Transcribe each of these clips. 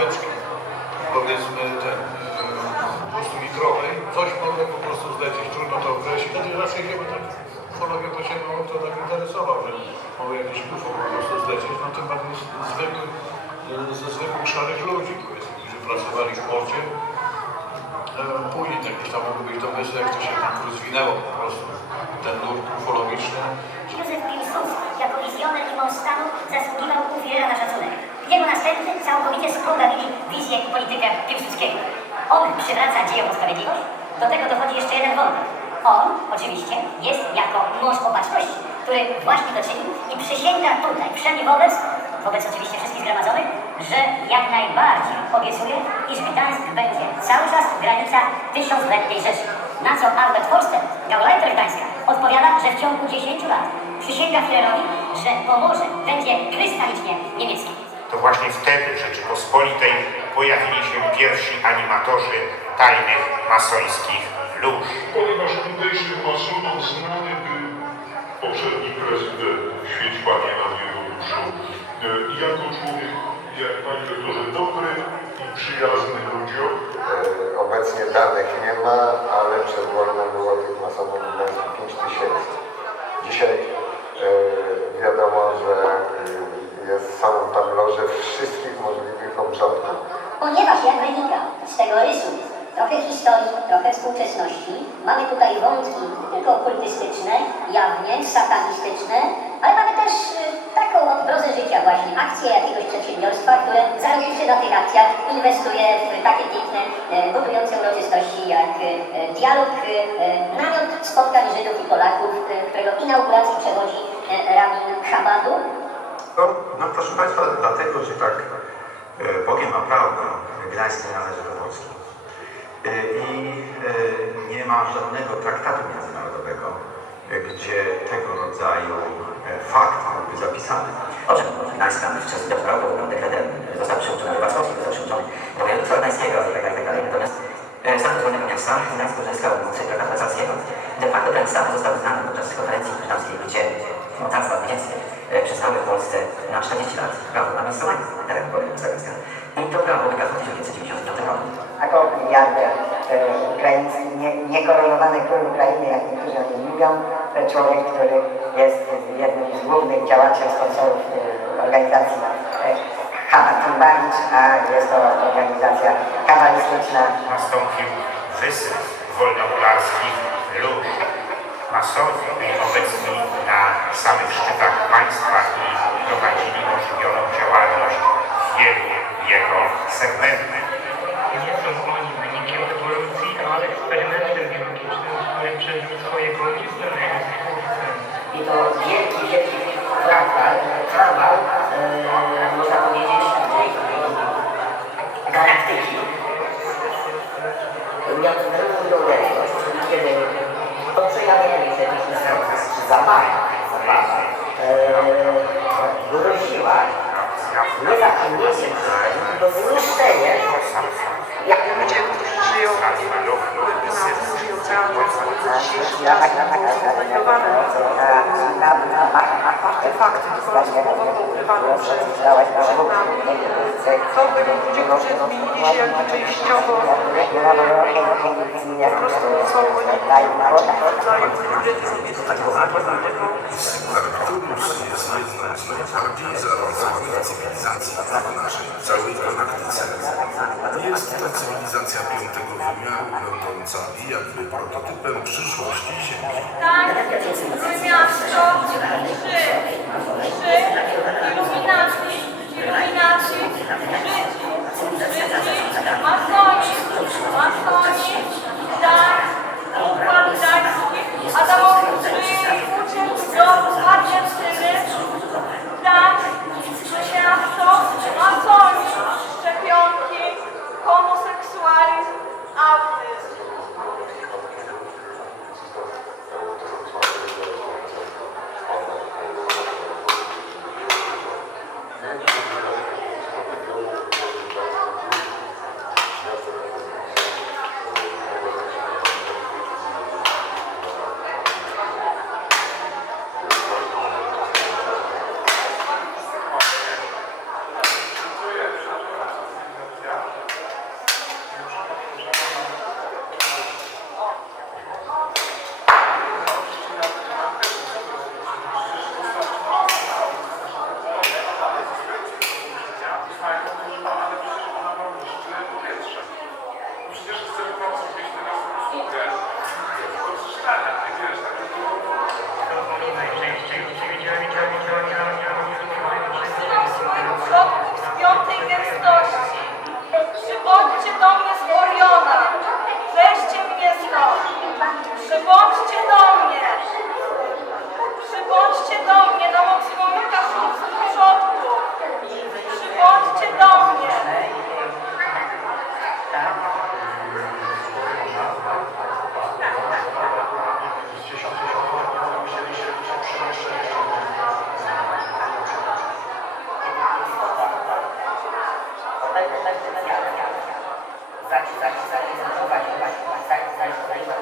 beczki, powiedzmy ten, e, po prostu litrowej, coś mogło po prostu zlecieć, trudno to określić. Znaczy raczej chyba tak ufologię to się to tak interesował, że mogło jakieś UFO po prostu zlecieć, no tym bardziej z- zwykłych, e, ze zwykłych szarych ludzi, powiedzmy, którzy pracowali w porcie. E, Później jakieś tam mogły być domysły, jak to się tam rozwinęło po prostu, ten nurt ufologiczny. Jego następcy całkowicie spogawili wizję i politykę Piłsudskiego. On przywraca dzieją sprawiedliwość. Do tego dochodzi jeszcze jeden wątek. On, oczywiście, jest jako mąż opatrzności, który właśnie to czyni i przysięga tutaj, wszędzie wobec, wobec oczywiście wszystkich zgromadzonych, że jak najbardziej obiecuje, iż Gdańsk będzie cały czas granica tysiącletniej Rzeszy. Na co Albert Forster, Gauleiter Gdańska, odpowiada, że w ciągu 10 lat przysięga Führerowi, że pomoże będzie krystalicznie niemiecki. To właśnie wtedy w Rzeczypospolitej pojawili się pierwsi animatorzy tajnych masońskich lóż. Ponieważ tutejszych masonów znany był poprzedni prezydent, świeć Panie nad jego duszą. E, jako człowiek, jak Panie doktorze, dobry i przyjazny ludziom, E, Obecnie danych nie ma, ale przed wojną było tych masonów w Gdańsku 5 tysięcy. Dzisiaj e, wiadomo, że e, jest, są tam loże wszystkich możliwych obrządków. Ponieważ jak wynika z tego rysu, trochę historii, trochę współczesności, mamy tutaj wątki tylko okultystyczne, jawnie satanistyczne, ale mamy też y, taką odgrozę życia właśnie, akcję jakiegoś przedsiębiorstwa, które zarobiwszy na tych akcjach inwestuje w takie piękne, e, budujące uroczystości jak e, dialog, namiot spotkań Żydów i Polaków, którego inauguracji przewodzi rabin Chabadu, No, no proszę Państwa, dlatego, że tak e, Bogiem ma prawo, Gdańsk nie należy do Polski. E, I e, nie ma żadnego traktatu międzynarodowego, gdzie tego rodzaju fakt byłby zapisany. Owszem, Gdańsk tam w czasach doktorał, to był dekretem, został przyłączony do Warszawski, został przyłączony do województwa gdańskiego itd. itd. Natomiast e, status wolnego miasta Gdańsk uzyskał mocy traktatu warszawskiego. De facto ten status został uznany na 40 lat prawo na terenu województwa Gdańska. I to prawo wygasło w 1995 roku. jako miliarder e, ukraiński, nie, niekoronowany król Ukrainy, jak niektórzy o nim mówią, to człowiek, który jest jednym z głównych działaczy, sponsorów e, organizacji e, Chabad Tumbawicz, a jest to organizacja kabalistyczna, Nastąpił wysyp wolnomularskich lóż. Przez swoje godziny spełniają twórcę. i to wielki, wielki fraktal, kawał, e, można powiedzieć, tej galaktyki. Miał drugą odległość, czyli kiedy po przejawieniu się tych zabawa, zabawa, e, groziła nie systemu, tylko zniszczeniem jak Ludzie, którzy żyją Górze Oceanu, dzisiejszy czas było znajdowane artefakty, które są ukrywane przez nami. To byli ludzie, którzy zmienili się jakby częściowo po prostu Turnus jest jedną z najbardziej zaawansowanych cywilizacji w naszej całej galaktyce. Jest to cywilizacja piątego wymiaru, będąca jakby prototypem przyszłości Ziemi. Tak, Trójmiasto, trzy, trzy, iluminacji, iluminacji, Żydzi, Żydzi, masoni, masoni, Przybądźcie do mnie. Przybądźcie do mnie na maksimumika szóstym przodku. Przybądźcie do mnie.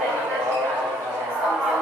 Thank you. something.